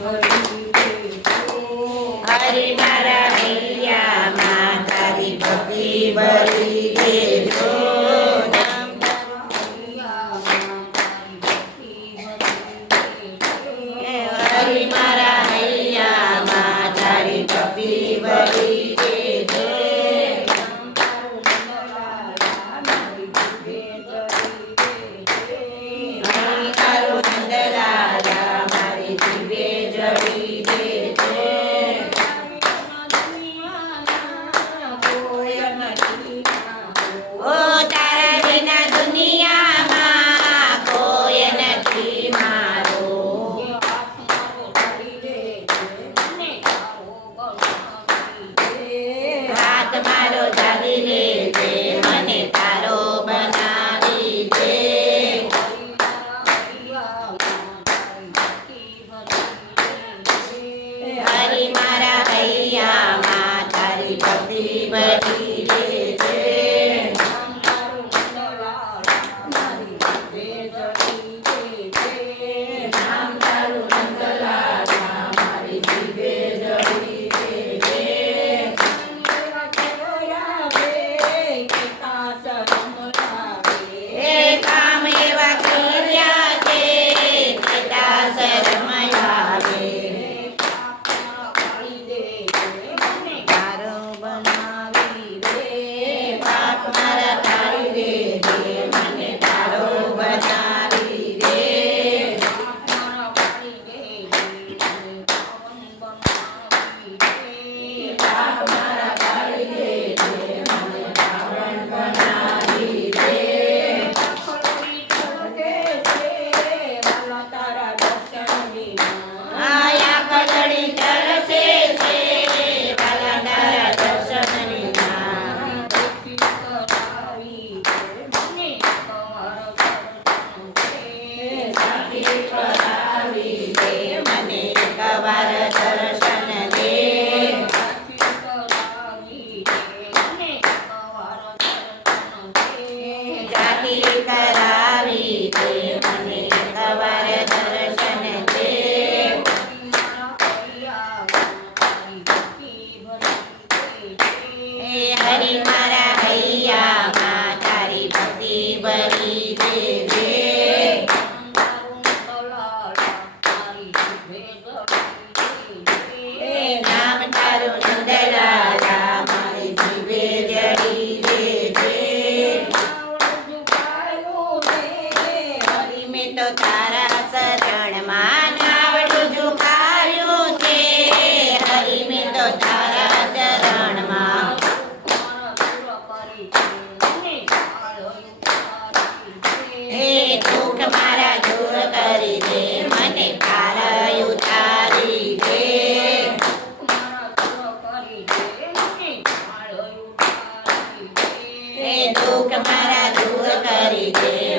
હરે મારા મૈયા માં તારી મારા હરી મારા તારી ભક્તિ બની દેજે. નામ તારું ચુંદલાલા મારી જીવે જડી દેજે. હરી તારા શરણમાં મારા દૂર કરી દે.